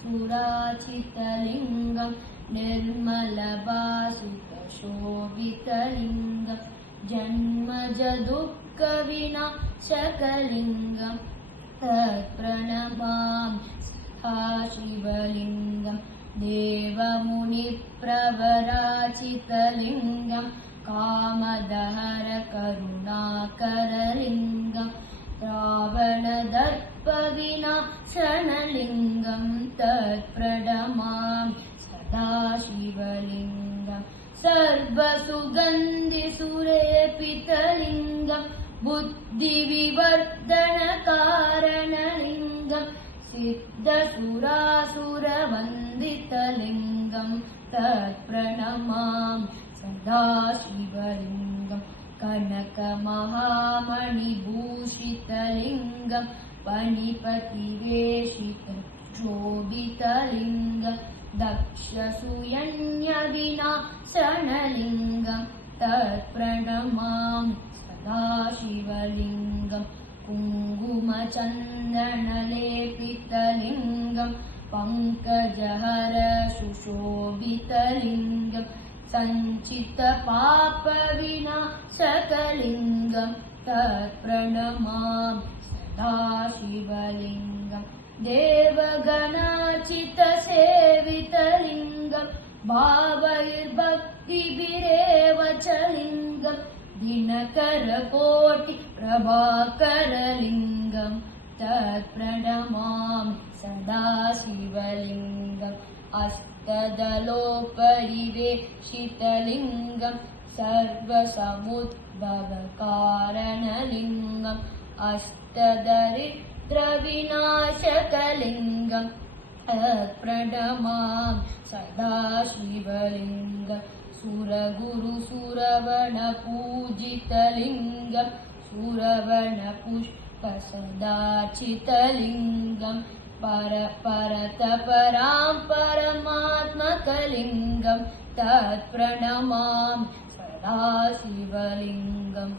सुराचितलिङ्गं निर्मलभासितशोभितलिङ्गं जन्मजदुःखविनाशकलिङ्गं तत्प्रणमामि सदा शिवलिङ्गं देवमुनिप्रवराचितलिङ्गं कामदहरकरुणाकरलिङ्गं रावणदर्पविनाशनलिङ्गं तत्प्रणमामि सदा शिवलिङ्गं सर्वसुगन्धिसुरेपितलिङ्गं बुद्धिविवर्धनकारणलिङ्गं सिद्धसुरासुरवन्दितलिङ्गं तत्प्रणमामि सदा शिवलिङ्गं कनकमहामणिभूषितलिङ्गं पणिपतिवेशितशोभितलिङ्गं दक्षसूयन्यविनाशनलिङ्गं तत्प्रणमामि सदा शिवलिङ्गं कुङ्कुमचन्दनलेपितलिङ्गं पङ्कजहरसुशोभितलिङ्गं सञ्चितपापविनाशकलिङ्गं तत्प्रणमामि सदा शिवलिङ्गं देवगणाचितसेवितलिङ्गं भावैर्भक्तिभिरेव च लिङ्गं दिनकरकोटिप्रभाकरलिङ्गं तत्प्रणमामि सदा शिवलिङ्गम् अष्टदलोपरिवेशितलिङ्गं सर्वसमुद्भवकारणलिङ्गम् अष्टदरिद्रविनाशकलिङ्गं तत्प्रणमामि सदा शिवलिङ्गं सुरगुरुसुरवणपूजितलिङ्गं सुरवणपुष्पसदाचितलिङ्गं परतपरां परमात्मकलिङ्गं तत्प्रणमामि सदा शिवलिङ्गम्